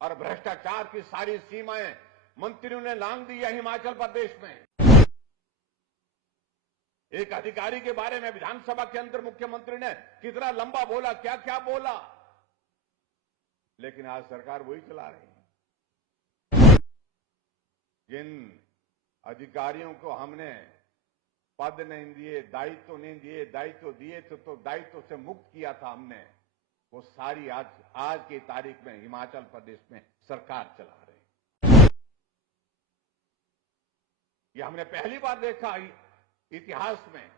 और भ्रष्टाचार की सारी सीमाएं मंत्रियों ने लांघ दी है हिमाचल प्रदेश में। एक अधिकारी के बारे में विधानसभा के अंदर मुख्यमंत्री ने कितना लंबा बोला, क्या क्या बोला, लेकिन आज सरकार वही चला रही है। जिन अधिकारियों को हमने पद नहीं दिए, दायित्व नहीं दिए, दायित्व दिए तो दायित्व से मुक्त किया था हमने, वो सारी आज की तारीख में हिमाचल प्रदेश में सरकार चला रही। ये हमने पहली बार देखा इतिहास में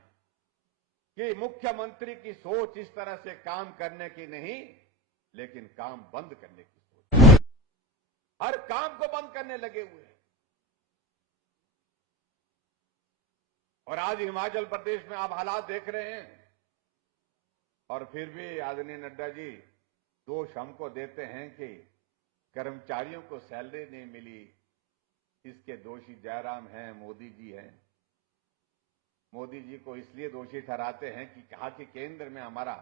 कि मुख्यमंत्री की सोच इस तरह से काम करने की नहीं, लेकिन काम बंद करने की सोच। हर काम को बंद करने लगे हुए हैं। और आज हिमाचल प्रदेश में आप हालात देख रहे हैं, और फिर भी आदरणीय नड्डा जी दोष हमको देते हैं कि कर्मचारियों को सैलरी नहीं मिली। इसके दोषी जयराम हैं, मोदी जी हैं। मोदी जी को इसलिए दोषी ठहराते हैं कि कहा कि केंद्र में हमारा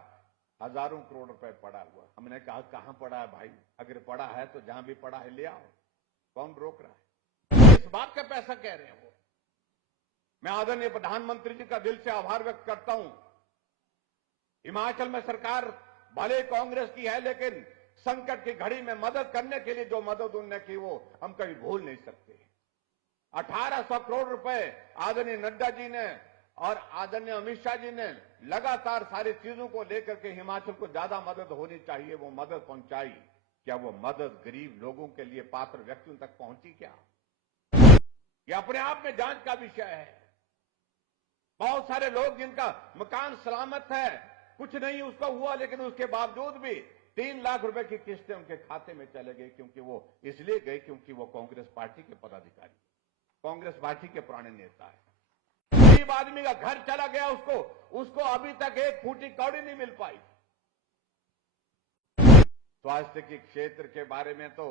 हजारों करोड़ रुपए पड़ा हुआ। हमने कहा कहां पड़ा है भाई? अगर पड़ा है तो जहां भी पड़ा है ले आओ, कौन रोक रहा है? इस बात का पैसा कह रहे हैं वो। मैं आदरणीय प्रधानमंत्री जी का दिल से आभार व्यक्त करता हूं। हिमाचल में सरकार भले कांग्रेस की है, लेकिन संकट की घड़ी में मदद करने के लिए जो मदद उन्होंने की वो हम कभी भूल नहीं सकते। 1800 करोड़ रुपए आदरणीय नड्डा जी ने और आदरणीय अमित शाह जी ने लगातार सारी चीजों को लेकर के हिमाचल को ज्यादा मदद होनी चाहिए, वो मदद पहुंचाई। क्या वो मदद गरीब लोगों के लिए, पात्र व्यक्तियों तक पहुंची क्या? ये अपने आप में जांच का विषय है। बहुत सारे लोग जिनका मकान सलामत है, कुछ नहीं उसका हुआ, लेकिन उसके बावजूद भी 3 लाख रुपए की किस्तें उनके खाते में चले गई, क्योंकि वो इसलिए गए क्योंकि वो कांग्रेस पार्टी के पदाधिकारी, कांग्रेस पार्टी के पुराने नेता है। गरीब आदमी का घर चला गया, उसको अभी तक एक फूटी कौड़ी नहीं मिल पाई। स्वास्थ्य के क्षेत्र के बारे में तो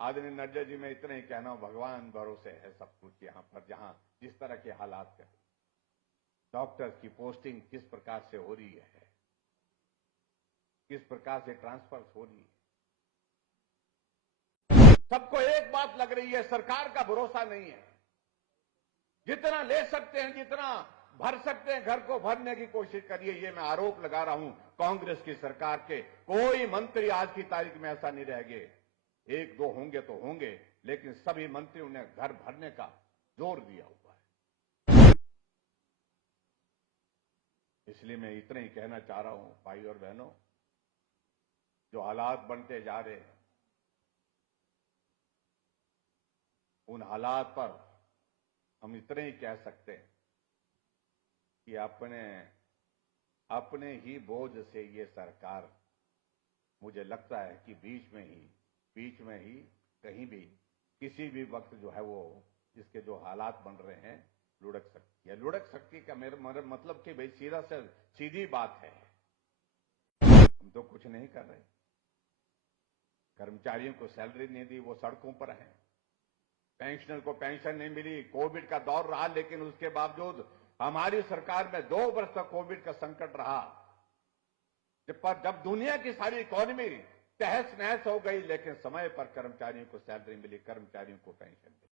आदरणीय नड्डा जी, मैं इतना ही कहना हूं, भगवान भरोसे है सब कुछ यहां पर, जहां जिस तरह के हालात हैं। डॉक्टर्स की पोस्टिंग किस प्रकार से हो रही है, किस प्रकार से ट्रांसफर हो रही है, सबको एक बात लग रही है, सरकार का भरोसा नहीं है। जितना ले सकते हैं, जितना भर सकते हैं, घर को भरने की कोशिश करिए। ये मैं आरोप लगा रहा हूं कांग्रेस की सरकार के। कोई मंत्री आज की तारीख में ऐसा नहीं रह गए। 1-2 होंगे तो होंगे, लेकिन सभी मंत्रियों ने घर भरने का जोर दिया हुआ है। इसलिए मैं इतना ही कहना चाह रहा हूं, भाई और बहनों, जो हालात बनते जा रहे हैं, उन हालात पर हम इतने ही कह सकते हैं कि अपने ही बोझ से ये सरकार, मुझे लगता है कि बीच में ही कहीं भी किसी भी वक्त जो है वो इसके जो हालात बन रहे हैं लुढ़क सकती है। लुढ़क सकती का मेरा मतलब कि भाई सीधी बात है, हम तो कुछ नहीं कर रहे। कर्मचारियों को सैलरी नहीं दी, वो सड़कों पर है। पेंशनर को पेंशन नहीं मिली। कोविड का दौर रहा, लेकिन उसके बावजूद हमारी सरकार में 2 वर्ष तक कोविड का संकट रहा। जब दुनिया की सारी इकोनॉमी तहस नहस हो गई, लेकिन समय पर कर्मचारियों को सैलरी मिली, कर्मचारियों को पेंशन मिली।